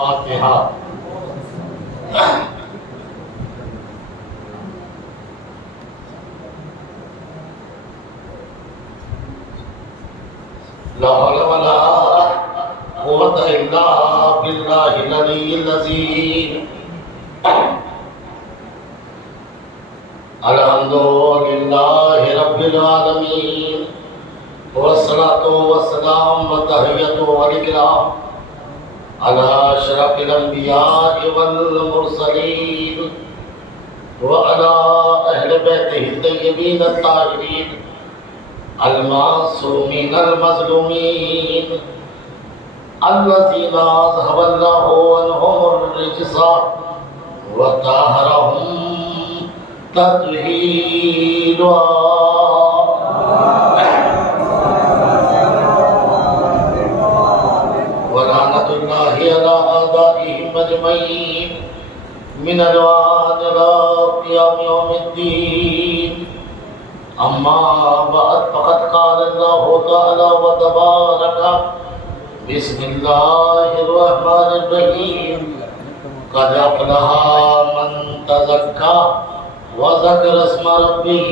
فاتحہ۔ لا حول ولا قوة إلا بالله العلي العظيم۔ الحمد لله رب العالمين، والصلاة والسلام والتحية والإكرام على أشرف الأنبياء والمرسلين وعلى أهل بيته الطيبين الطاهرين المعصومين المظلومين الذين أذهب الله عنهم الرجس وطهرهم تطهيرا۔ ولعنة الله على أعدائهم أجمعين من الآن إلى قيام يوم الدين۔ أما بعد، فقد قال الله تعالى وتبارك: بسم الله الرحمن الرحيم، قد أفلح من تزكى وذكر اسم ربه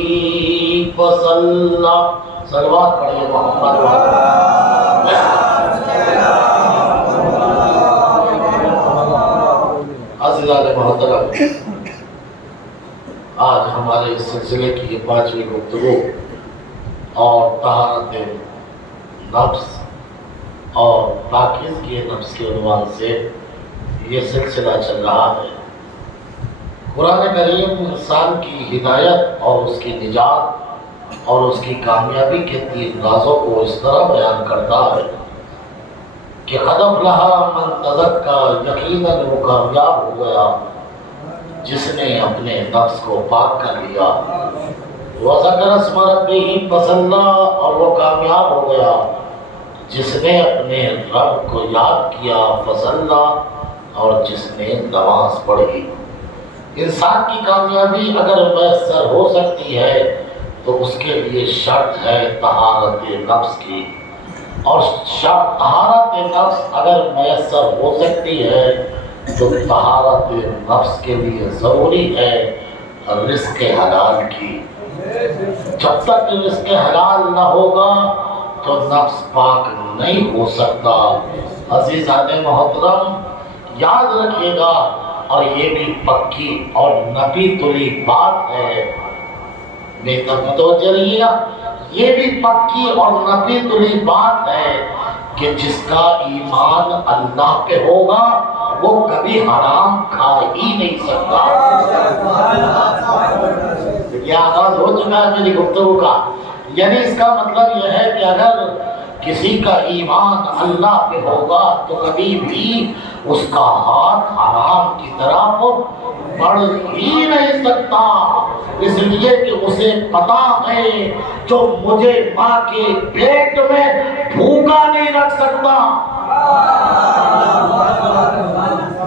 فصلى۔ صلوات پڑھیے محمد۔ عزیزان محترم، آج ہمارے اس سلسلے کی یہ 5ویں گفتگو اور طہارت نفس اور پاکیزگی نفس کے عنوان سے یہ سلسلہ چل رہا ہے۔ قرآن کریم انسان کی ہدایت اور اس کی نجات اور اس کی کامیابی کے 3 رازوں کو اس طرح بیان کرتا ہے کہ قد افلح من تزکا، یقیناً وہ کامیاب ہو گیا جس نے اپنے نفس کو پاک کر لیا، وذکر اسم ربہ فصلی، اور وہ کامیاب ہو گیا جس نے اپنے رب کو یاد کیا، فصلی، اور جس نے نماز پڑھی۔ انسان کی کامیابی اگر میسر ہو سکتی ہے تو اس کے لیے شرط ہے طہارت نفس کی، اور طہارت نفس اگر میسر ہو سکتی ہے تو طہارت نفس کے لیے ضروری ہے رزق حلال کی۔ جب تک رزق حلال نہ ہوگا تو نفس پاک نہیں ہو سکتا۔ عزیزان محترم، یاد رکھیے گا، اور یہ بھی پکی اور نبی تلی بات ہے، متوجہ رہیے گا، یہ بھی پکی اور نبی تلی بات ہے کہ جس کا ایمان اللہ پہ ہوگا وہ کبھی حرام کھا ہی نہیں سکتا۔ یہ آغاز ہو چکا ہے میری گفتگو کا، یعنی اس کا مطلب یہ ہے کہ اگر کسی کا ایمان اللہ پہ ہوگا تو کبھی بھی اس کا ہاتھ حرام کی طرف بڑھ ہی نہیں سکتا، اس لیے کہ اسے پتا ہے جو مجھے ماں کے پیٹ میں بھوکا نہیں رکھ سکتا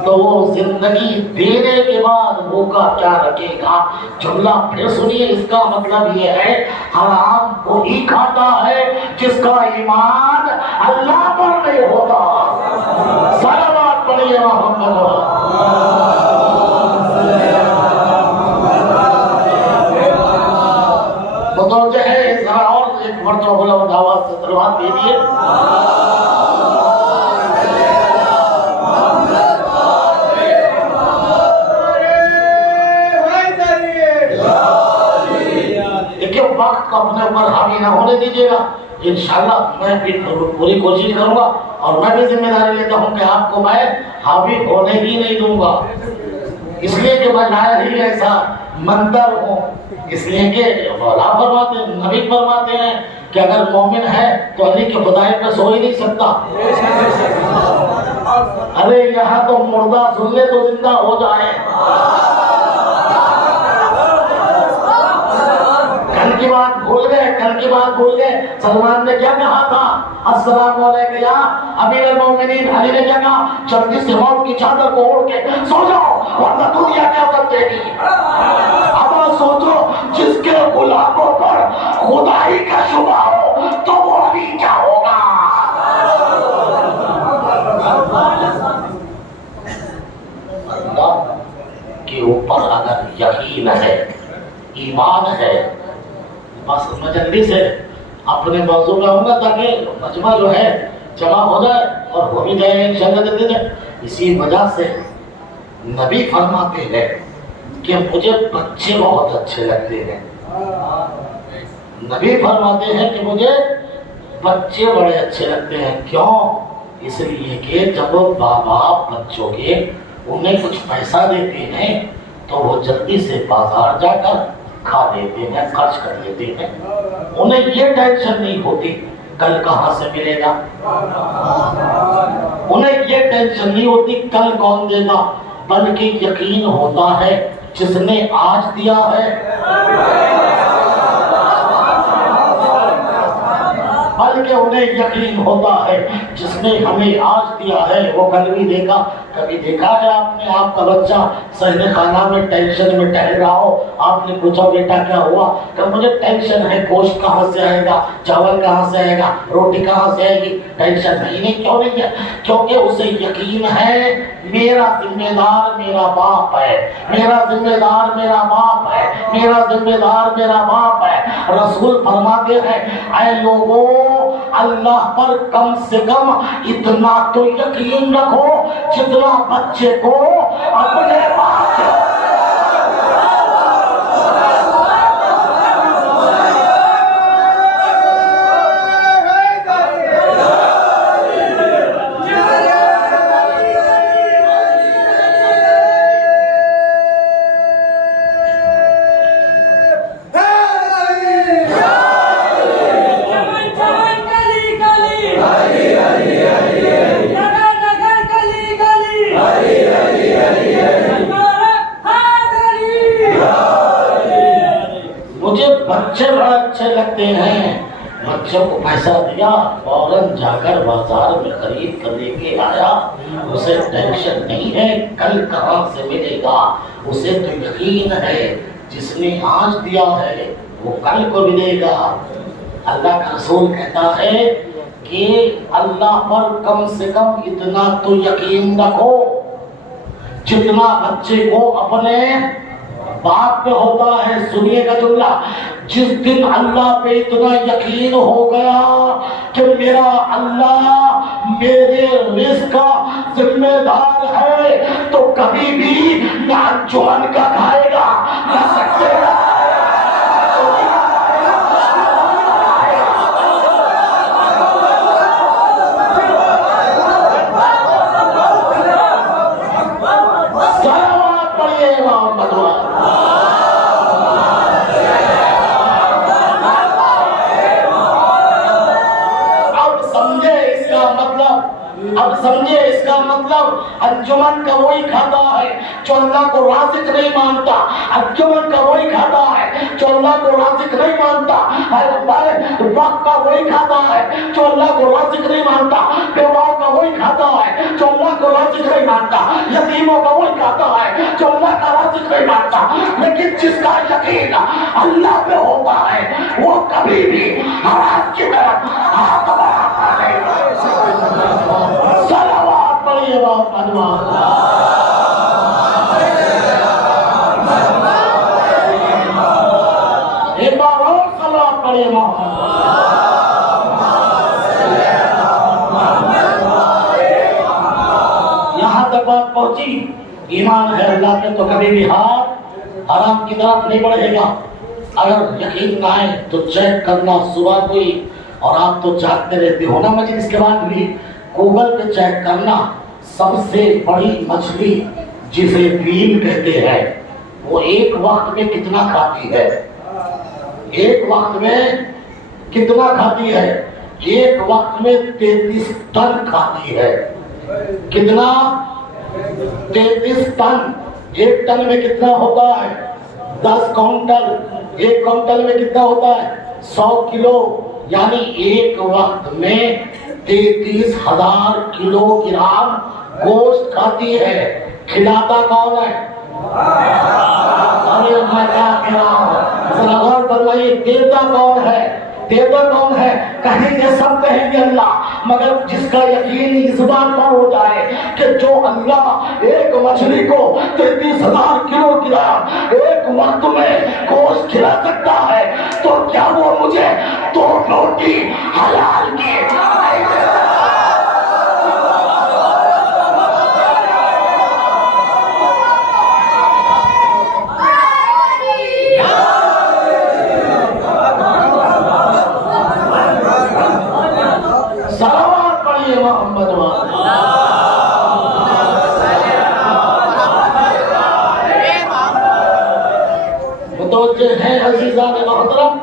تو وہ زندگی دینے کے بعد بھوکا کیا رکھے گا۔ جملہ پھر سنیے، اس کا مطلب یہ ہے حرام وہی کھاتا ہے جس کا ایمان اللہ پر نہیں ہوتا۔ صلوات پڑھیے محمد۔ متوجہ ہے، ذرا اور ایک مرتبہ بلند آواز سے صلوات دیجیے۔ وقت کو اپنے اوپر حاوی نہ ہونے دیجیے گا، انشاءاللہ میں بھی پوری کوشش کروں گا، اور میں بھی ذمہ داری لیتا ہوں کہ آپ کو میں حاوی ہونے ہی نہیں دوں گا، اس لیے کہ میں لایا ہی ایسا منتر ہوں، اس لیے کہ اللہ فرماتے ہیں، نبی فرماتے ہیں کہ اگر مومن ہے تو علی کے خدائی پہ سو ہی نہیں سکتا۔ ارے یہاں تو مردہ سن لے تو زندہ ہو جائے۔ کل کی بات بھول گئے، سلمان نے کیا کہا تھا؟ السلام علیکم یا امیر المومنین۔ علی نے کیا کہا؟ جلدی سے موت کی چادر کو اوڑھ کے سو جاؤ ورنہ دنیا کیا سمجھے گی۔ اب سوچو، جس کے غلاموں پر خدائی کا شبہ ہو تو وہ ابھی کیا ہوگا؟ اللہ کے اوپر اگر یقین ہے، ایمان ہے، بس میں جلدی سے اپنے موضوع میں آؤں گا تاکہ مجمع جو ہے جمع ہو جائے اور ہو بھی جائے انشاءاللہ جلدی سے۔ اسی وجہ سے نبی فرماتے ہیں کہ مجھے بچے بہت اچھے لگتے ہیں۔ نبی فرماتے ہیں کہ مجھے بچے بڑے اچھے لگتے ہیں۔ کیوں؟ اس لیے کہ جب ماں باپ بچوں کے انہیں کچھ پیسہ دیتے ہیں تو وہ جلدی سے بازار جا کر کھا لیتے ہیں، خرچ کر لیتے ہیں۔ انہیں یہ ٹینشن نہیں ہوتی کل کہاں سے ملے گا، انہیں یہ ٹینشن نہیں ہوتی کل کون دے گا، بلکہ یقین ہوتا ہے جس نے آج دیا ہے، بلکہ انہیں یقین ہوتا ہے جس نے ہمیں آج دیا ہے وہ کل بھی دے گا۔ کبھی دیکھا ہے آپ نے آپ کا بچہ صحن خانہ میں ٹینشن میں ٹہل رہا ہو، آپ نے پوچھا بیٹا کیا ہوا، کہ مجھے ٹینشن ہے گوشت کہاں سے آئے گا، چاول کہاں سے آئے گا، روٹی کہاں سے آئے گی، ٹینشن نہیں۔ کیوں نہیں ہے؟ کیونکہ اسے یقین ہے میرا ذمہ دار میرا باپ ہے، میرا ذمہ دار میرا باپ ہے، میرا ذمہ دار میرا باپ ہے۔ رسول فرماتے ہیں اے لوگوں اللہ پر کم سے کم اتنا تو یقین رکھو جتنا بچے کو اپنے باپ کے۔ بچے بڑے اچھے لگتے ہیں۔ بچوں کو پیسہ دیا، فوراً جا کر بازار میں خرید کر لے کے آیا، اسے ٹینشن نہیں ہے کل کہاں سے ملے گا، اسے تو یقین ہے جس نے آج دیا ہے وہ کل کو ملے گا۔ اللہ کا رسول کہتا ہے کہ اللہ پر کم سے کم اتنا تو یقین رکھو جتنا بچے کو اپنے باپ پہ ہوتا ہے۔ سنیے گا جملہ، جس دن اللہ پہ اتنا یقین ہو گیا کہ میرا اللہ میرے رزق کا ذمہ دار ہے تو کبھی بھی نہ انجمن کا کھائے گا نہ سکتے گا۔ اب سمجھے اس کا مطلب، انجمن کا وہی کھاتا ہے جو اللہ کو رازق نہیں مانتا، انجمن کا وہی کھاتا ہے جو اللہ کو رازق نہیں مانتا، وقت کا وہی کھاتا ہے جو اللہ کو رازق نہیں مانتا، بیواؤں کا وہی کھاتا ہے جو اللہ کو رازق نہیں مانتا، یتیموں کا وہی کھاتا ہے جو اللہ کا رازق نہیں مانتا۔ لیکن جس کا یقین اللہ پہ ہوتا ہے وہ کبھی بھی حرام کی طرف ہاتھ بڑھاتا نہیں۔ صلوات پڑھیے باپ انوار، ایک بار اور صلوات پڑھیے محمد۔ یہاں تک بات پہنچی، ایمان ہے اللہ پہ تو کبھی بھی ہاتھ حرام کی طرف نہیں بڑھے گا۔ اگر یقین نہ آئے تو چیک کرنا صبح کوئی، اور آپ تو جاگتے رہتے ہو نا مجلس کے بعد بھی، گوگل پہ چیک کرنا سب سے بڑی مچھلی جسے بھیم کہتے ہیں وہ ایک وقت میں کتنا کھاتی ہے، ایک وقت میں کتنا کھاتی ہے، ایک وقت میں 33 ٹن کھاتی ہے۔ کتنا؟ 33 ٹن۔ ایک ٹن میں کتنا ہوتا ہے؟ 10 کونٹل۔ ایک کونٹل میں کتنا ہوتا ہے؟ 100 کلو، یعنی ایک وقت میں 33,000 کلو گرام گوشت کھاتی ہے۔ کھلاتا کون ہے؟ ارے میں کیا کہہ رہا ہوں، ذرا غور فرمائیے، دیتا کون ہے؟ دیتا کون ہے؟ کہیں گے سب کہیں گے اللہ، مگر جس کا یقین اس بات پر ہو جائے کہ جو اللہ ایک مچھلی کو وقت میں گوشت کھلا سکتا ہے تو کیا وہ مجھے 2 روٹی حلال کی صلوات پڑھیے محمد متوجہ ہیں عزیزان محترم؟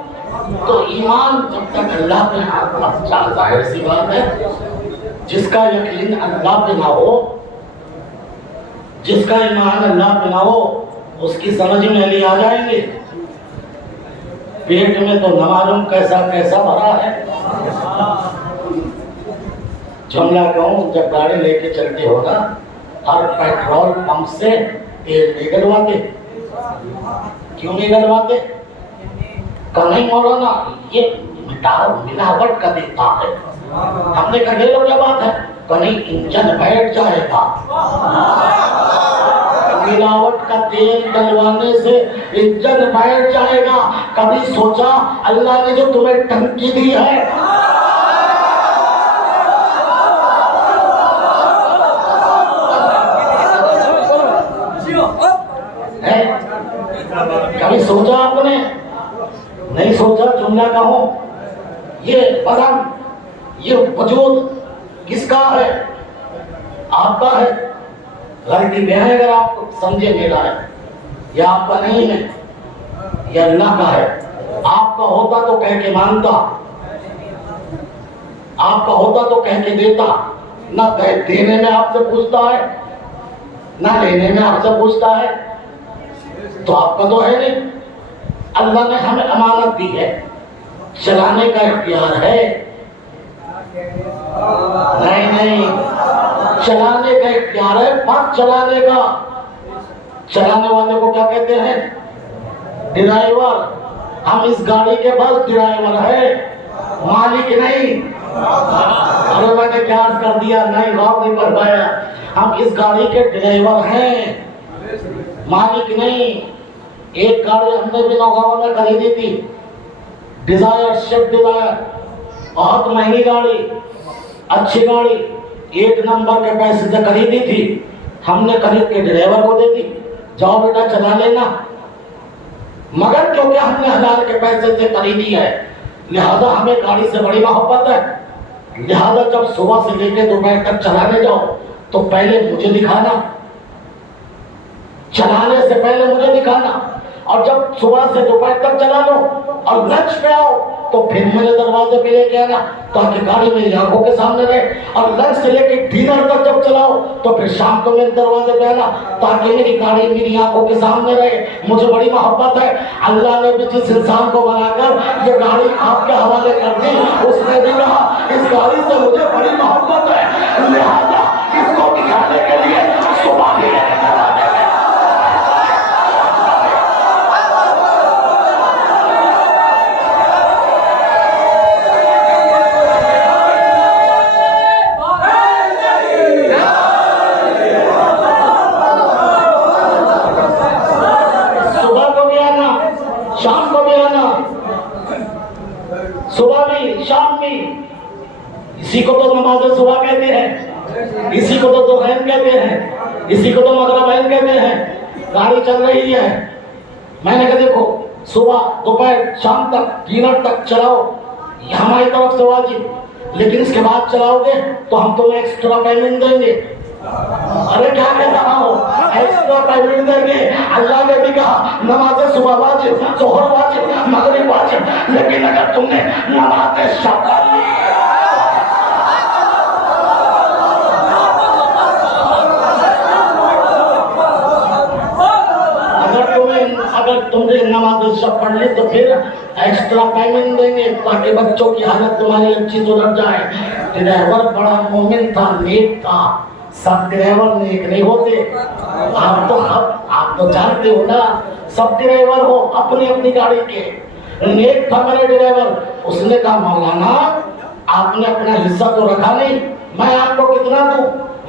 تو ایمان جب تک اللہ پہ اچھا ظاہر سی بات ہے، جس کا یقین اللہ پہ نہ ہو، جس کا ایمان اللہ پہ نہ ہو، اس کی سمجھ میں علی آ جائیں گے، پیٹ میں تو نہ معلوم کیسا کیسا بھرا ہے۔ جملہ کہوں، جب گاڑی لے کے چلتے ہو نا، ہر پیٹرول پمپ سے تیل نہیں ڈلواتے۔ کیوں نہیں ڈلواتے؟ کہیں مولانا یہ ملاوٹ کا دیتا ہے۔ ہم نے کہا یہ لوگ کیا بات ہے؟ کہیں انجن بیٹھ جائے گا۔ ملاوٹ کا تیل ڈلوانے سے انجن بیٹھ جائے گا۔ کبھی سوچا اللہ نے جو تمہیں ٹنکی دی ہے، کبھی سوچا آپ نے؟ نہیں سوچا۔ جملہ کہوں، یہ بدن، یہ وجود کس کا ہے؟ آپ کا ہے۔ غلطی میں ہے اگر آپ سمجھے میرا ہے، یہ آپ کا نہیں ہے، یہ اللہ کا ہے۔ آپ کا ہوتا تو کہہ کے مانتا، آپ کا ہوتا تو کہہ کے دیتا، نہ دینے میں آپ سے پوچھتا ہے نہ لینے میں آپ سے پوچھتا ہے، تو آپ کا تو ہے نہیں۔ اللہ نے ہمیں امانت دی ہے، چلانے کا اختیار ہے؟ نہیں، چلانے کا اختیار ہے، بس چلانے کا۔ چلانے والے کو کیا کہتے ہیں؟ ڈرائیور۔ ہم اس گاڑی کے بس ڈرائیور ہے، مالک نہیں۔ ارے میں نے کیا عرض کر دیا؟ نہیں، غور نہیں کر پایا۔ ہم اس گاڑی کے ڈرائیور ہیں، مالک نہیں۔ ایک گاڑی ہم نے بھی نوگاؤں میں خریدی تھی، ڈیزائر، شفٹ ڈیزائر، بہت مہنگی گاڑی، اچھی گاڑی، 1 نمبر کے پیسے سے خریدی تھی۔ ہم نے خرید کے ڈرائیور کو دے دی، جاؤ بیٹا چلا لینا۔ مگر کیونکہ ہم نے 1000 کے پیسے سے خریدی ہے، لہذا ہمیں گاڑی سے بڑی محبت ہے، لہذا جب صبح سے لے کے دوپہر تک چلانے جاؤ تو پہلے مجھے دکھانا، چلانے سے پہلے مجھے دکھانا، اور جب صبح سے دوپہر تک چلا لو اور لنچ پہ آؤ تو پھر میرے دروازے پہ لے کے آنا تاکہ گاڑی میری آنکھوں کے سامنے رہے، اور لنچ سے لے کے ڈنر تک جب چلاؤ تو پھر شام کو میرے دروازے پہ آنا تاکہ میری گاڑی میری آنکھوں کے سامنے رہے۔ مجھے بڑی محبت ہے۔ اللہ نے بھی جس انسان کو بنا کر یہ گاڑی آپ کے حوالے کر دی، اس نے بھی کہا اس گاڑی سے مجھے بڑی محبت ہے، لہذا اس کو دکھانے کے لیے صبح بھی اسی کو تو نماز صبح کہتے ہیں، اسی کو تو دوپہر کہتے ہیں، اسی کو تو مغرب کہتے ہیں۔ گاڑی چل رہی ہے، میں نے کہا دیکھو صبح دوپہر شام تک ڈنر تک چلاؤ، یہ ہماری طرف سے واجب، لیکن اس کے بعد چلاؤ گے تو ہم تمہیں ایکسٹرا پیمنٹ دیں گے۔ ارے کیا کہہ رہا ہو؟ ایکسٹرا پیمنٹ دیں گے؟ اللہ نے بھی کہا نماز صبح واجب، ظہر واجب، مغرب واجب، لیکن اگر تم نے نماز شب پڑھ لی، اگر تم نے نماز شب پڑھ لی تو پھر ایکسٹرا پیمنٹ دیں گے تاکہ بچوں کی حالت تمہاری اچھی سدھر جائے۔ ڈرائیور بڑا مومن تھا، نیک تھا۔ سب ڈرائیور نیک نہیں ہوتے، آپ تو جانتے ہو نا، سب ڈرائیور ہو اپنی اپنی گاڑی کے۔ نیک تھا میرے ڈرائیور، اس نے کہا مولانا آپ نے اپنا حصہ تو رکھا نہیں، میں آپ کو کتنا دوں؟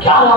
11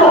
2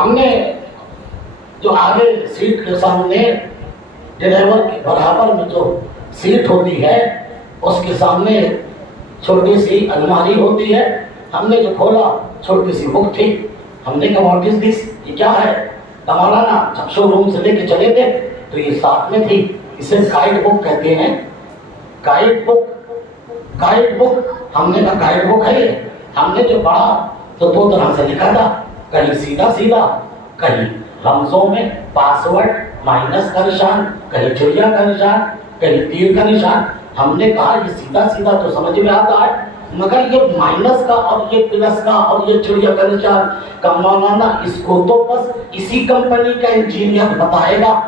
ہم نے جو آگے سیٹ کے سامنے ڈرائیور کے برابر میں جو سیٹ ہوتی ہے اس کے سامنے چھوٹی سی الماری ہوتی ہے. ہم نے جو کھولا چھوٹی سی بک تھی. ہم نے کہا واٹ از دس, یہ کیا ہے؟ مولانا جب شو روم سے لے کے چلے تھے تو یہ ساتھ میں تھی. اسے گائیڈ بک کہتے ہیں. Guide book. ہم نے کہا گائیڈ بک ہے. ہم نے جو پڑھا تو دو طرح سے لکھا تھا, کہیں سیدھا سیدھا, کہیں رمزوں میں پاسورڈ مائنس کا نشان, کہیں چڑیا کا نشان, کہیں تیر کا نشان. ہم نے کہا یہ سیدھا سیدھا تو سمجھ میں آتا ہے, مگر یہ مائنس کا اور یہ پلس کا اور یہ چڑیا کا نشان کا مولانا اس کو تو بس اسی کمپنی کا انجینئر بتائے گا,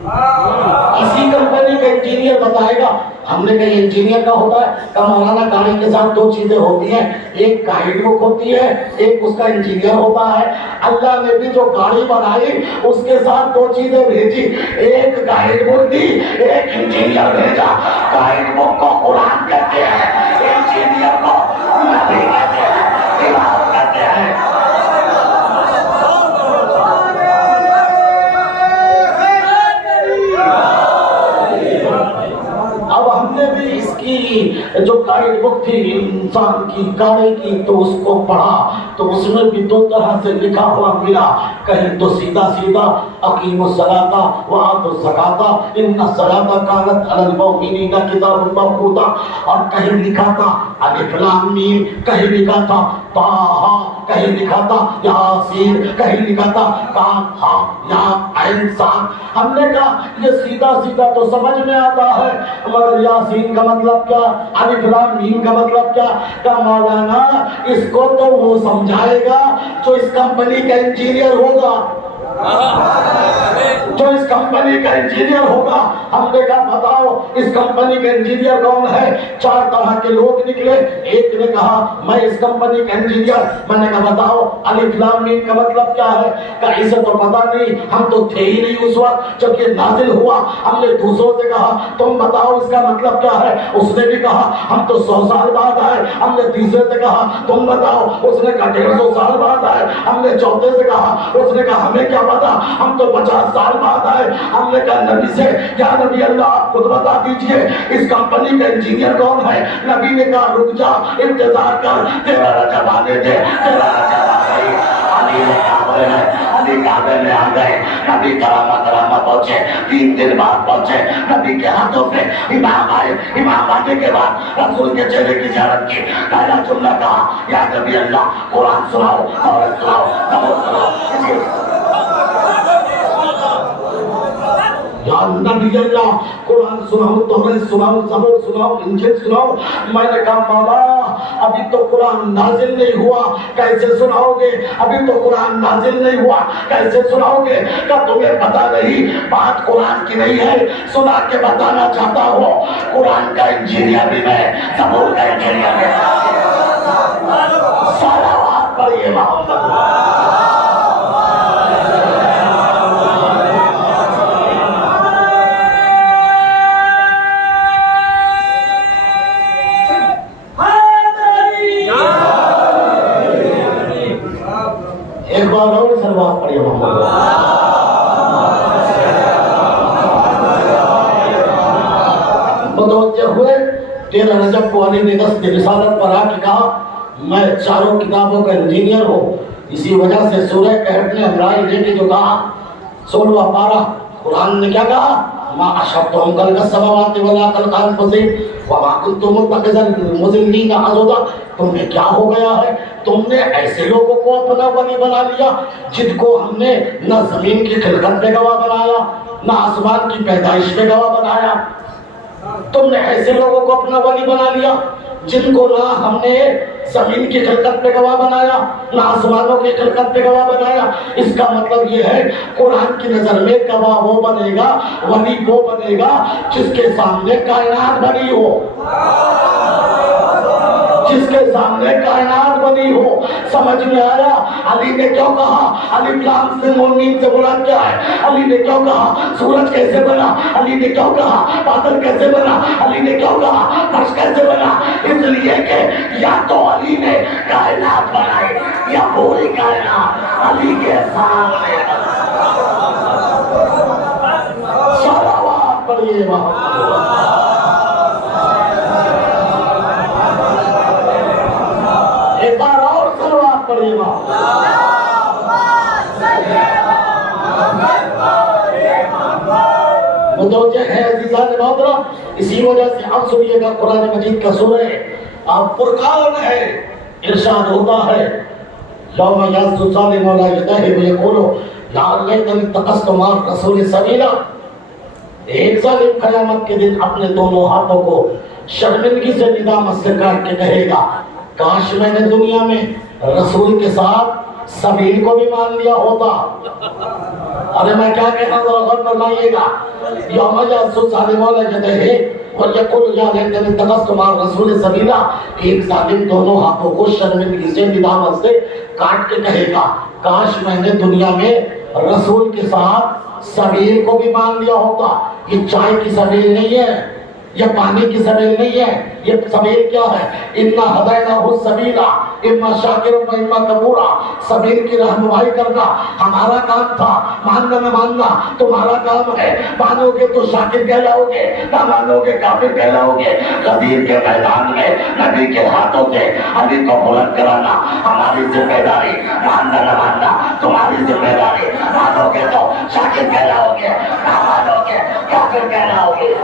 اسی کمپنی کا انجینئر بتائے گا. ہم نے کہا انجینئر کا ہوتا ہے. کہ مولانا گاڑی کے ساتھ دو چیزیں ہوتی ہیں, ایک گائیڈ بک ہوتی ہے, ایک اس کا انجینئر ہوتا ہے. اللہ نے بھی جو گاڑی بنائی اس کے ساتھ دو چیزیں بھیجی, ایک گائیڈ بک دی, ایک انجینئر بھیجا. گائیڈ بک کو قرآن کہتے ہیں, انجینئر کو نبی کہتے ہیں, امام کہتے ہیں. جو گائیڈ بک تھی انسان کی گاڑی کی تو اس کو پڑھا تو اس میں بھی دو طرح سے لکھا ہوا ملا. کہیں تو سیدھا سیدھا اقیموا الصلاۃ وآتوا الزکاۃ ان الصلاۃ کانت علی المؤمنین کتابا موقوتا, اور کہیں لکھا تھا الف لام میم, کہیں لکھا تھا طٰہٰ, کہیں لکھا تھا یاسین, کہیں لکھا تھا کاف ہا یا عین صاد. ہم نے کہا یہ سیدھا سیدھا تو سمجھ میں آتا ہے, مگر یاسین کا مطلب کیا, الف لام میم کا مطلب کیا؟ کہ مولانا اس کو تو وہ سمجھائے گا جو اس کمپنی کا انجینئر ہوگا, جو اس کمپنی کا انجینئر ہوگا. ہم نے کہا بتاؤ اس کمپنی کا انجینئر کون ہے؟ چار طرح کے لوگ نکلے. ایک نے کہا میں اس کمپنی کا انجینئر. میں نے کہا بتاؤ الف لام میم کا مطلب کیا ہے؟ کہ اسے تو پتا نہیں, ہم تو تھے ہی نہیں اس وقت جب یہ نازل ہوا. ہم نے دوسروں سے کہا تم بتاؤ اس کا مطلب کیا ہے؟ اس نے بھی کہا ہم تو 100 سال بعد آئے. ہم نے تیسرے سے کہا تم بتاؤ. اس نے کہا 150 سال بعد آئے. ہم نے چوتھے سے کہا, اس نے کہا ہمیں کیا پتا, ہم تو 50 سال بعد آئے. ہم نے کہا نبی سے, یا نبی اللہ آپ خود بتا دیجئے اس کمپنی کا انجینئر کون ہے؟ نبی نے کہا رک جا, انتظار کر, تیرا رجب آنے دے, تیرا رجب آ گئی. علی کعبے میں آ گئے. نبی کرامہ پہنچے, 3 دن بعد پہنچے. نبی کے ہاتھوں پہ امام آئے. امام آنے کے بعد رسول کے چہرے کی زیارت کی. پہلا جملہ کہا یا نبی اللہ قرآن سناؤ, اور سناؤ, نماز سناؤ. یا نبی اللہ قرآن سناؤ, تورات سناؤ, زبور سناؤ, انجیل سناؤ. میں نے کہا مولا ابھی تو قرآن نازل نہیں ہوا, کیسے سناؤ گے؟ ابھی تو قرآن نازل نہیں ہوا, کیسے سناؤ گے؟ کہ تمہیں پتا نہیں بات قرآن کی نہیں ہے, سنا کے بتانا چاہتا ہوں. قرآن کا انجینئر بھی میں, زبور کا انجینئر بھی. صلوات پڑھیے محمد. ایک بار اور سلوات پڑھیے محمد. متوجہ ہوئے. 13 رجب کو علی نے دست رسالت پر آ کے کہا میں چاروں کتابوں کا انجینئر ہوں. اسی وجہ سے سورہ کہف نے ہمراہی لے کے جو کہا 16واں پارہ, قرآن نے کیا کہا؟ ما اشهدتهم خلق السماوات ولا خلق انفسهم وما كنت متخذ المضلين عضدا. تمہیں کیا ہو گیا ہے؟ تم نے ایسے لوگوں کو اپنا ولی بنا لیا جن کو ہم نے نہ زمین کی خلقت پہ گواہ بنایا, نہ آسمان کی پیدائش پہ گواہ بنایا. تم نے ایسے لوگوں کو اپنا ولی بنا لیا جن کو نہ ہم نے زمین کی خلقت پہ گواہ بنایا, نہ آسمانوں کی خلقت پہ گواہ بنایا. اس کا مطلب یہ ہے قرآن کی نظر میں گواہ وہ بنے گا, ولی وہ بنے گا جس کے سامنے کائنات بنی ہو, جس کے سامنے کائنات بنی ہو. سمجھ میں آیا علی نے کیوں کہا الف لام سے مومین سے مراد کیا ہے؟ علی نے کیوں کہا سورج کیسے بنا؟ علی نے کیوں کہا بادل کیسے بنا؟ علی نے کیوں کہا فرش کیسے بنا؟ اس لیے کہ یا تو علی نے کائنات بنائی یا پوری کائنات علی کے سامنے. صلوات پڑھیے ایک بار اور صلوات پڑھیے متوجہ ہے عزیزان محترم. اسی وجہ سے اب سنیے گا قرآن مجید کا سورہ فرقان ہے. ارشاد ہوتا ہے یوم یعض الظالم علی یدیہ ویقول یا لیتنی اتخذت مع الرسول سبیلا. ایک ظالم قیامت کے دن اپنے دونوں ہاتھوں کو شرمندگی سے ندامت سے کاٹ کے کہے گا کاش میں نے دنیا میں رسول کے ساتھ سبیل کو بھی مان لیا ہوتا. ارے میں کیا کہنا ذرا غور فرمائیے گا. یوم یعض الظالم علی یدیہ ویقول یا لیتنی اتخذت مع الرسول سبیلا. ایک ظالم دونوں ہاتھوں کو شرمندگی سے ندامت سے کاٹ کے کہے گا کاش میں نے دنیا میں رسول کے ساتھ سبیل کو بھی مان لیا ہوتا. یہ چائے کی سبیل نہیں ہے, یہ پانی کی سبیل نہیں ہے. یہ سبیل کیا ہے؟ انا ہدیناہ السبیل اما شاکرا و اما کفورا. سبیل کی رہنمائی کرنا ہمارا کام تھا, ماننا نہ ماننا تمہارا کام ہے. مانو گے تو شاکر کہلاؤ گے, نہ مانو گے کافر کہلاؤ گے. غدیر کے میدان میں نبی کے ہاتھوں سے علی کو بلند کرانا ہماری ذمہ داری, ماننا نہ ماننا تمہاری ذمہ داری. مانو گے تو شاکر کہلاؤ گے, نہ مانو گے کافر کہلاؤ گے.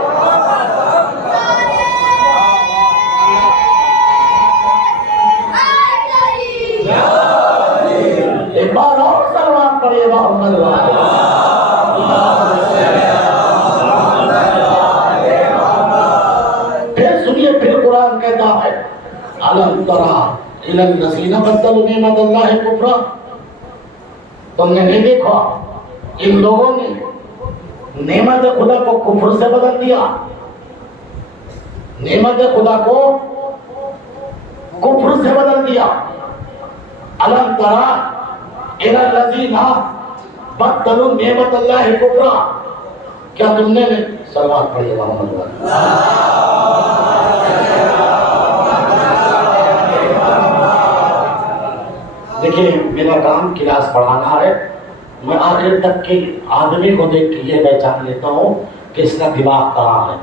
ایک بار اور سلوات پڑھیے محمد پھر سنیے. پھر قرآن کہتا ہے الم تری الی الذین بدلوا نعمت اللہ کفرا. تم نے نہیں دیکھا ان لوگوں نے نعمت خدا کو کفر سے بدل دیا. نعمت خدا کو کفر سے بدل دیا. الم تری الی الذین بدلوا نعمت اللہ کفرا. کیا تم نے صلوات پڑھیے محمد. دیکھیے میرا کام کلاس پڑھانا ہے. میں آخر تک کے آدمی کو دیکھ کے یہ پہچان لیتا ہوں کہ اس کا دماغ کہاں ہے.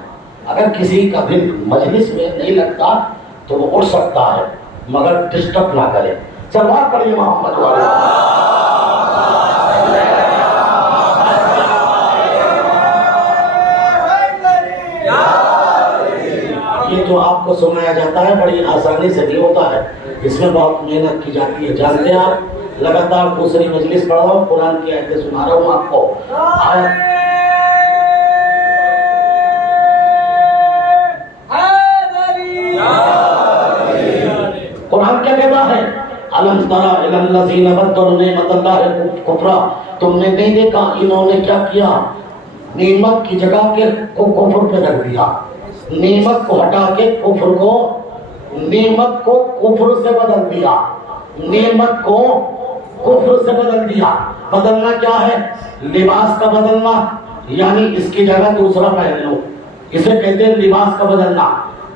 اگر کسی کا دل مجلس میں نہیں لگتا تو وہ اٹھ سکتا ہے مگر ڈسٹرب نہ کرے. صلوات پڑھیے محمد والے. یہ جو آپ کو سنایا جاتا ہے بڑی آسانی سے نہیں ہوتا ہے, اس میں بہت محنت کی جاتی ہے. جانتے ہیں آپ لگاتار دوسری مجلس پڑھ رہا ہوں, قرآن کی آیتیں سنا رہا ہوں آپ کو. قرآن کیا کہتا ہے الم تری الی الذین بدلوا نعمت اللہ کفرا. تم نے نہیں دیکھا انہوں نے کیا کیا, نعمت کی جگہ کے کو کفر پہ رکھ دیا. نعمت کو ہٹا کے کفر کو, نعمت کو کفر سے بدل دیا. نعمت کو کفر سے بدل دیا. بدلنا کیا ہے؟ لباس کا بدلنا, یعنی اس کی جگہ دوسرا پہن لو, اسے کہتے ہیں لباس کا بدلنا.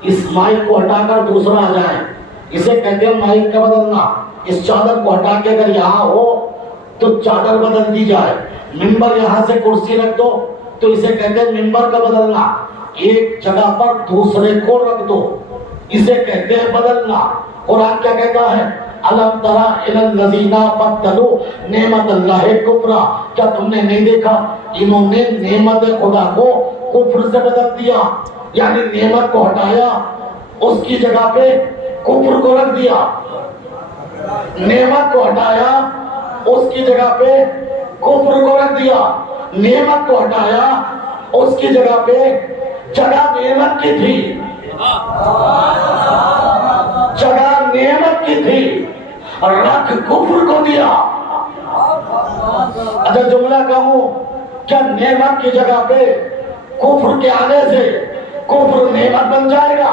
اس مائک کو ہٹا کر دوسرا آ جائے, اسے کہتے ہیں مائک کا بدلنا. اس چادر کو ہٹا کے اگر یہاں ہو تو چادر بدل دی جائے. ممبر یہاں سے کرسی رکھ دو تو اسے کہتے ہیں ممبر کا بدلنا. ایک جگہ پر دوسرے کو رکھ دو, اسے کہتے ہیں بدلنا. قرآن کیا کہتا ہے الم تری الی الذین بدلوا نعمت اللہ کفرا. کیا تم نے نہیں دیکھا انہوں نے نعمت خدا کو کفر سے بدل دیا, یعنی نعمت کو ہٹایا اس کی جگہ پہ کفر کو رکھ دیا. نعمت کو ہٹایا اس کی جگہ پہ کفر کو رکھ دیا. نعمت کو ہٹایا اس کی جگہ پہ جگہ نعمت کی تھی, جگہ نعمت کی تھی, رکھ کفر کو دیا. اچھا جملہ کہوں کیا نعمت کی جگہ پہ کفر کے آنے سے کفر نعمت بن جائے گا؟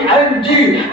ING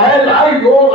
LION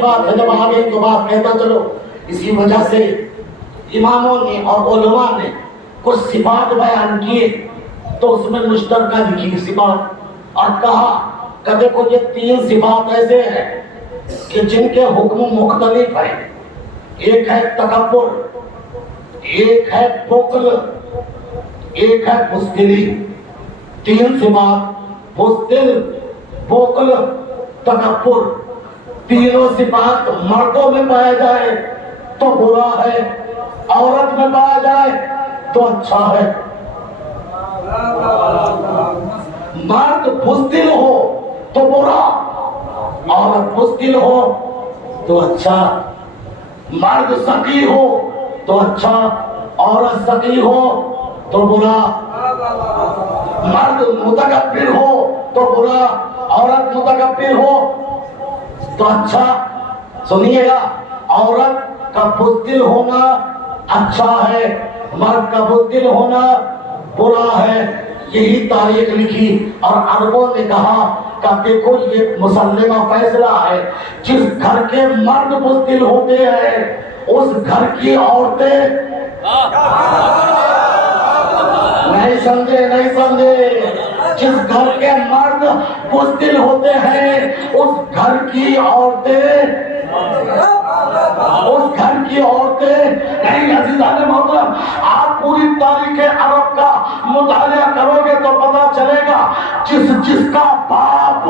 کی بات ہے، جب آگے کی بات کہتا چلو. اسی وجہ سے اماموں نے اور علماء نے کچھ صفات بیان کیے تو اس میں مشترکہ لکھی صفات اور کہا کہ دیکھو یہ 3 صفات ایسے ہیں کہ جن کے حکم مختلف ہیں. ایک ہے تکبر، ایک ہے بخل، ایک ہے بزدلی. 3 صفات، بزدل، بخل، تکبر. تینوں صفات مردوں میں پایا جائے تو برا ہے، عورت میں پایا جائے تو اچھا ہے. مرد بزدل ہو تو برا، عورت بزدل ہو تو اچھا. مرد سخی ہو تو اچھا، عورت سخی ہو تو برا. مرد متکبر ہو تو برا، عورت متکبر ہو تو اچھا. سنیے گا، عورت کا بزدل ہونا اچھا ہے، مرد کا بزدل ہونا برا ہے. یہی تاریخ لکھی اور عربوں نے کہا کہ دیکھو یہ مسلمہ فیصلہ ہے، جس گھر کے مرد بزدل ہوتے ہیں اس گھر کی عورتیں نہیں سمجھے. جس گھر کے مرد بزدل ہوتے ہیں اس گھر کی عورتیں نہیں. عزیزان محترم، آپ پوری تاریخ عرب کا مطالعہ کرو گے تو پتا چلے گا جس کا باپ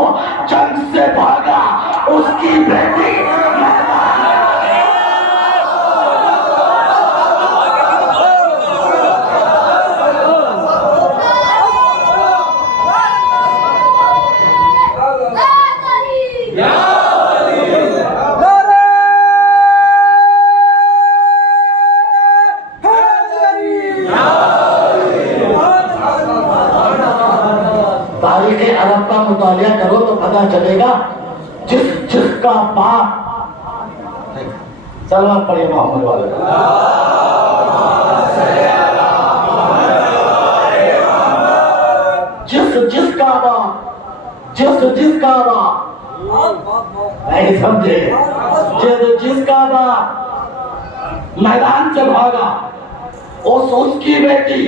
جنگ سے بھاگا اس کی بیٹی مطالعہ کرو تو پتا چلے گا جس کا باپ. سلام پڑھیے محمد والے. جس کا باپ نہیں سمجھے. جس کا باپ میدان سے بھاگا اس کی بیٹی.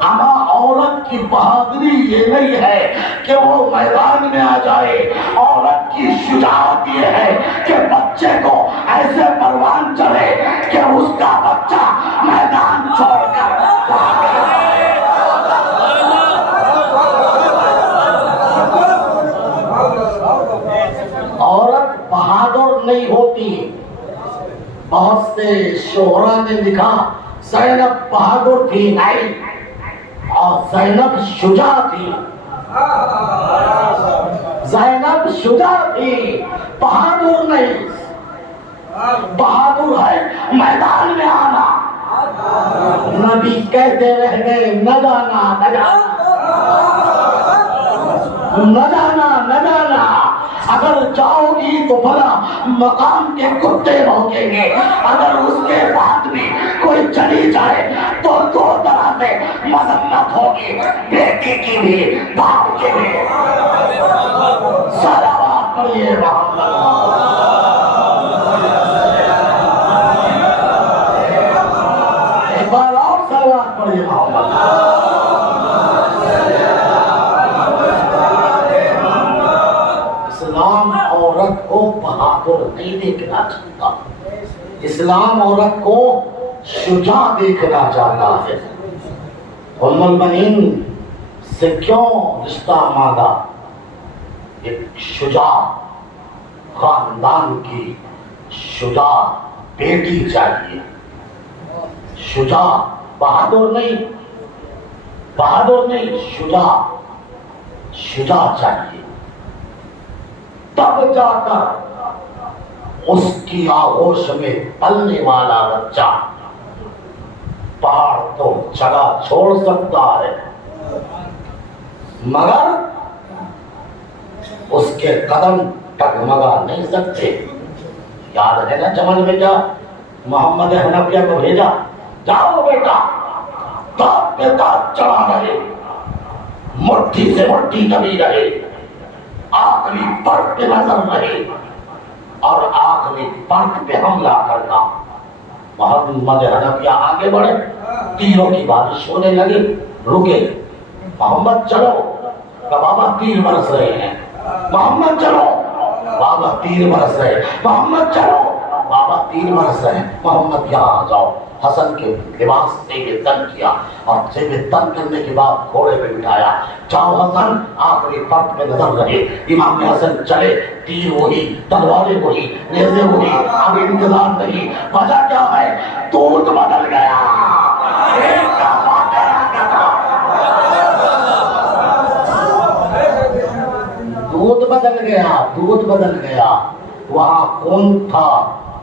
اما عورت کی بہادری یہ نہیں ہے کہ وہ میدان میں آ جائے، عورت کی شجاعت یہ ہے کہ بچے کو ایسے پروان چڑھے کہ اس کا بچہ میدان چھوڑ کر عورت بہادر نہیں ہوتی. بہت سے شعراء نے لکھا زینب بہادر تھی، نہیں، اور زینب شجاع تھی. زینب شجاع تھی، بہادر نہیں. بہادر ہے میدان میں آنا. نبی کہتے رہ گئے نہ جانا نہ جانا نہ جانا نہ جانا. اگر جاؤ گی تو بھلا مقام کے کتے بھونکیں گے، اگر اس کے بعد بھی کوئی چلی جائے تو 2 طرح سے مذمت ہوگی، بیٹی کی بھی باپ کی بھی. صلوات پڑھیے محمد. ایک بار اور صلوات پڑھیے محمد. اسلام عورت کو بہادر نہیں دیکھنا چاہتا، اسلام عورت کو شجاع دیکھنا چاہتا ہے. ام المؤمنین سے کیوں رشتہ مانگا؟ ایک شجاع خاندان کی شجاع بیٹی چاہیے. شجاع، بہادر نہیں، شجاع چاہیے. تب جا کر اس کی آغوش میں پلنے والا بچہ پہاڑ تو جگہ چھوڑ سکتا ہے، مگر اس کے قدم ٹگمگا نہیں سکتے. یاد ہے نا چمن میں کیا محمد حنفیہ کو بھیجا، جاؤ بیٹا دانت پہ دانت چڑھا رہے، مٹھی سے مٹھی دبی رہے. آخری فرد پہ نظر رہی اور آخری فرد پہ حملہ کرنا۔ محمد حنفیہ آگے بڑھے، تیروں کی بارش ہونے لگی، رکے، محمد چلو، کہ بابا تیر برس رہے ہیں، محمد چلو، بابا تیر برس رہے، محمد چلو، بابا تیر برس رہے ہیں، محمد یہاں آ جاؤ۔ حسن کے لباس سے یہ تن کیا اور جب تن کرنے کے بعد گھوڑے پہ بٹھایا، جاؤ حسن، آخری فرد پہ نظر رہے۔ امام حسن چلے، تیر وہی، تلواریں وہی، نیزے وہی، اب انتظار نہیں، وجہ کیا ہے؟ دودھ بدل گیا۔ دودھ بدل گیا، دودھ بدل گیا۔ وہاں کون تھا؟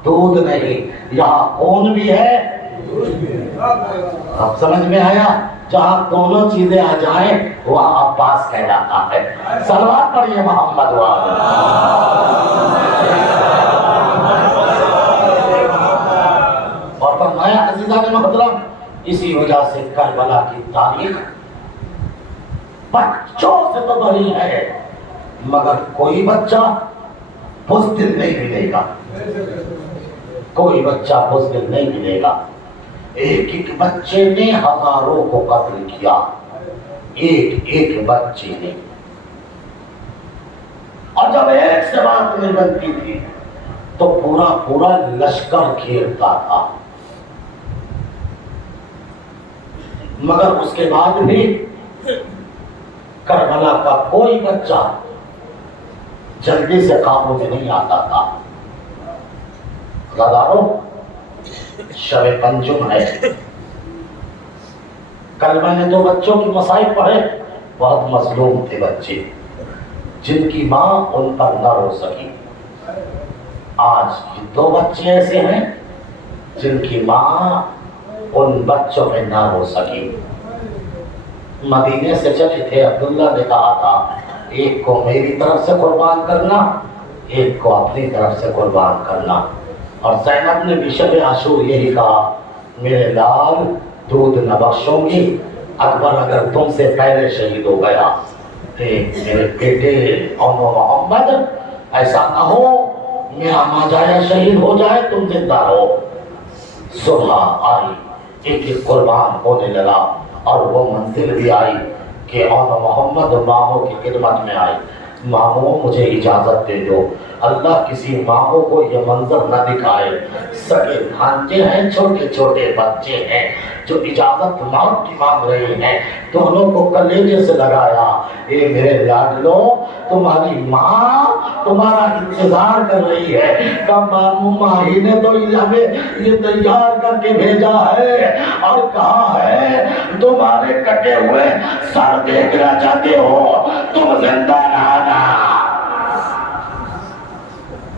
دودھ نہیں، یہاں کون بھی ہے؟ اب سمجھ میں آیا؟ جہاں دونوں چیزیں آ جائیں وہاں عباس کہلاتا ہے۔ صلوات پڑھیے محمد والے۔ اور فرمایا عزیزان محترم، اسی وجہ سے کربلا کی تاریخ بچوں سے تو بھری ہے، مگر کوئی بچہ بزدل نہیں ملے گا، کوئی بچہ بزدل نہیں ملے گا۔ ایک ایک بچے نے ہزاروں کو قتل کیا، ایک ایک بچے نے، اور جب ایک سے بات نہیں بنتی تھی تو پورا پورا لشکر گھیرتا تھا، مگر اس کے بعد بھی کربلا کا کوئی بچہ جلدی سے قابو میں نہیں آتا تھا۔ غداروں، شب پنجم ہے، کل میں نے دو بچوں کی مصائب پڑھے، بہت مظلوم تھے بچے، جن کی ماں ان پر نہ رو سکی۔ آج یہ دو بچے ایسے ہیں جن کی ماں ان بچوں پہ نہ رو سکی۔ مدینے سے چلے تھے، عبداللہ نے کہا تھا ایک کو میری طرف سے قربان کرنا، ایک کو اپنی طرف سے قربان کرنا، اور زینب نے بھی شب عاشور یہی کہا، میرے لال دودھ نہ بخشوں گی، اکبر اگر تم سے پہلے شہید ہو گیا، میرے بیٹے اور محمد ایسا نہ ہو میرا ماجایا شہید ہو جائے تم زندہ رہو۔ صبح آئی، ایک ایک قربان ہونے لگا، اور وہ منزل بھی آئی کہ اور محمد ماموں کی خدمت میں آئی، ماموں مجھے اجازت دے دو۔ اللہ کسی ماموں کو یہ منظر نہ دکھائے، سگے بھانجے ہیں، چھوٹے چھوٹے بچے ہیں جو اجازت موت کی مانگ رہے ہیں، دونوں کو کلیجے سے لگایا، اے میرے لاڈلو تمہاری ماں تمہارا انتظار کر رہی ہے، کہ ماموں ماہی نے تو ہمیں یہ تیار کر کے بھیجا ہے اور کہا ہے تمہارے کٹے ہوئے سر دیکھنا چاہتے ہو، تم زندہ نہ آنا،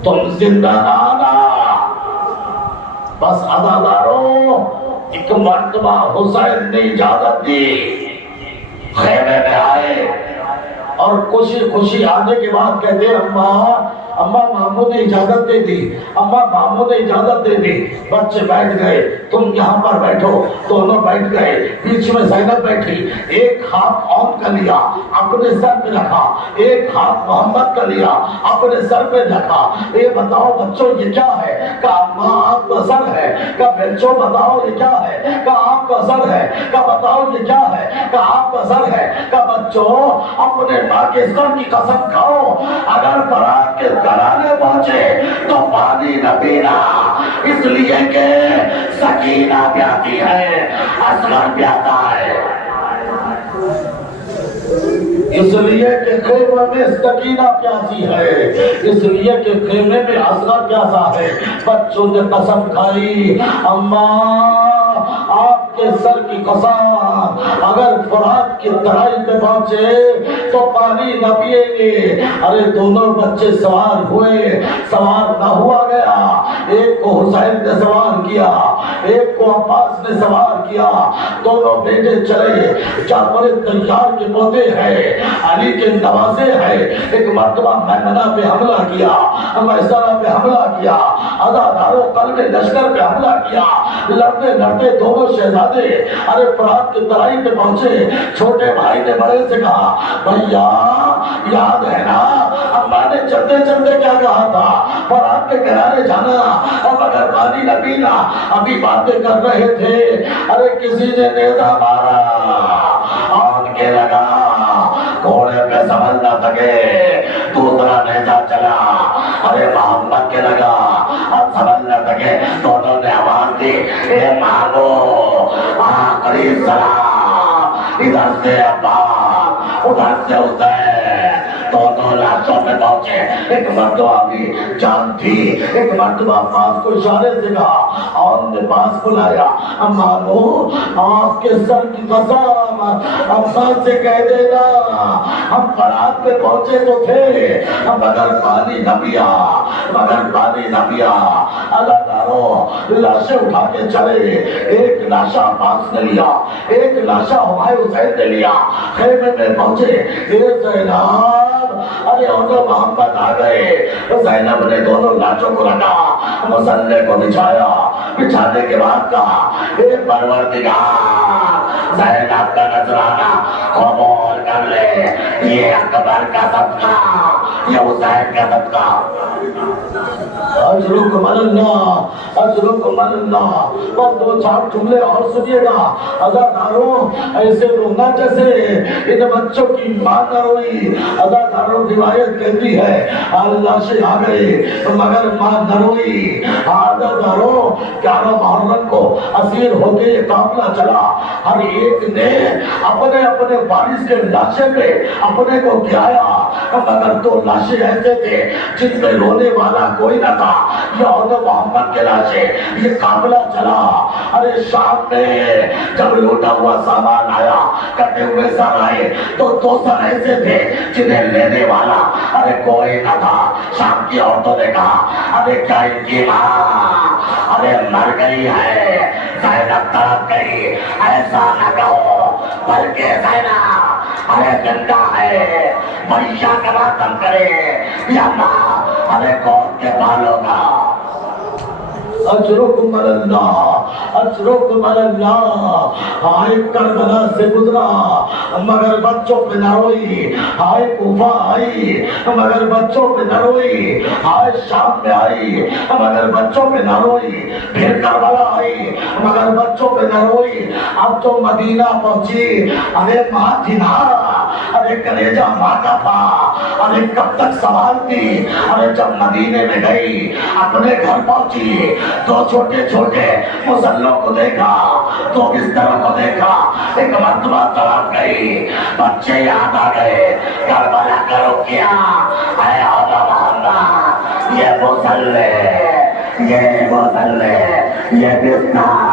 تم زندہ نہ آنا۔ بس عزاداروں، ایک مرتبہ حسین نے اجازت دی، خیمے میں آئے اور خوشی خوشی آنے کے بعد کہتے اماں ماموں نے اجازت دے دی، اماں ماموں نے اجازت دے دی۔ بچے بیٹھ گئے، تم یہاں پر بیٹھو، دونوں بیٹھ گئے، بیچ میں زینب بیٹھی، ایک ہاتھ اون کا لیا اپنے سر پہ رکھا، ایک ہاتھ محمد کا لیا اپنے سر پہ رکھا۔ یہ بتاؤ بچوں یہ کیا ہے؟ کہ اماں آپ کا سر ہے، کہ بچوں بتاؤ یہ کیا ہے؟ کہ آپ کا سر ہے، کہ بتاؤ یہ کیا ہے؟ کہ آپ کا سر ہے، کہ بچوں اپنے ماں کے سر کی قسم کھاؤ، اگر برات کے گھرانے پہنچے تو پانی نہ پینا، اس لیے کہ سکینہ پیاتی ہے، اصغر پیاتا ہے، اس لیے کہ خیمے میں سکینہ پیاسی ہے، اس لیے کہ خیمے میں اصغر پیاسا ہے۔ بچوں نے قسم کھائی، اماں آپ کے سر کی قسم، اگر فرات کی ترائی پہ پہنچے تو پانی نہ پیئیں گے۔ ارے دونوں بچے سوار ہوئے، سوار نہ ہوا گیا، ایک کو حسین نے سوار کیا، ایک کو عباس نے سوار کیا، دونوں بیٹے چلے۔ جعفر طیار کے پوتے ہیں، علی کے نوازے ہیں، ایک مرتبہ میمنہ پہ حملہ کیا، میسرہ پہ حملہ کیا، عزاداروں قلب لشکر پہ حملہ کیا، لڑتے لڑتے دونوں شہزادے ارے فرات کی ترائی پہ پہنچے۔ چھوٹے بھائی نے بڑے سے کہا، بھیا یاد ہے نا چلتے چلتے کیا کہا تھا؟ فرات کے کنارے جانا اب اگر پانی نہ پینا. ابھی باتیں کر رہے تھے. ارے کسی نے نیزہ مارا آن کے لگا, گھوڑے پہ سنبھل نہ سکے, دوسرا نیزہ چلا, ارے محمد کے لگا, اب سنبھل نہ سکے. دونوں نے آواز دی, اے مانو آخری سلام. ادھر سے عباس, ادھر سے حسین, دونوں لاشوں پہ پہنچے. ایک مرتبہ بھی جان تھی, ایک مرتبہ عباس کو اشارے سے کہا اور نے پاس بلایا. مانو آپ کے سر کی قسم, عباس سے کہہ دینا ہم فرات پہ پہنچے تو تھے مگر پانی نہ پیا, مگر پانی نہ پیا. اللہ دارو لاشیں اٹھا کے چلے. ایک لاشا عباس نے لیا, ایک لاشا حسین نے لیا. خیمے میں پہنچے. اے زینب, ارے انہوں محمد آ گئے. زینب نے دونوں لاشوں کو رکھا, مسلح کو بچھایا. بچھانے کے بعد کہا, اے پروردگار, زینب کا نذرانہ قبول کر لے. یہ اکبر کا صدقہ, یہ حسین کا صدقہ. اجرکم اللہ, اجرکم اللہ. بس دو چار جملے اور سنیے گا. اداکاروں ایسے رونا جیسے ان بچوں کی ماں نہ روئی. اداکاروں روایت کہتی ہے اللہ سے آ گئے مگر ماں نہ روئی. اداکاروں 11 محرم کو اسیر ہو کے یہ قافلہ چلا. ہر ایک نے اپنے اپنے وارث کے لاشے پہ اپنے کو گرایا, مگر دو لاشیں ایسے تھے جن میں رونے والا کوئی نہ تھا. یہ عورت محمد کے لاشے. یہ قافلہ چلا. ارے شام میں جب لوٹا ہوا سامان آیا, کٹے ہوئے سر آئے, تو دو سر ایسے تھے جنہیں لینے والا ارے کوئی نہ تھا. شام کی عورتوں نے کہا ارے کیا ان کی ماں ارے مر گئی ہے, زینب تڑپ گئی. ایسا نہ کہو بلکہ زینب ارے زندہ ہے, بھیا کا ماتم کرے. یا ماں ارے کون کے بالوں کا. اجرکم اللہ, اجرکم اللہ. ہائے کربلا سے گزرا مگر بچوں پہ نہ روئی. ہائے کوفہ آئی مگر بچوں پہ نہ روئی. ہائے شام میں آئی مگر بچوں پہ نہ روئی. پھر کربلا آئی مگر بچوں پہ نہ روئی. اب تو مدینہ پہنچی. ارے ماں تھی نا, ارے کلیجہ ماں کا تھا, ارے کب تک سنبھالتی. ارے جب مدینے میں گئی اپنے گھر پہنچی, دو چھوٹے چھوٹے مسلوں کو دیکھا, دو بستروں کو دیکھا. ایک مرتبہ تڑپ گئی, بچے یاد آ گئے. کربلا کرو کیا اے اولا محمد, یہ مسلے, یہ مسلے, یہ بستر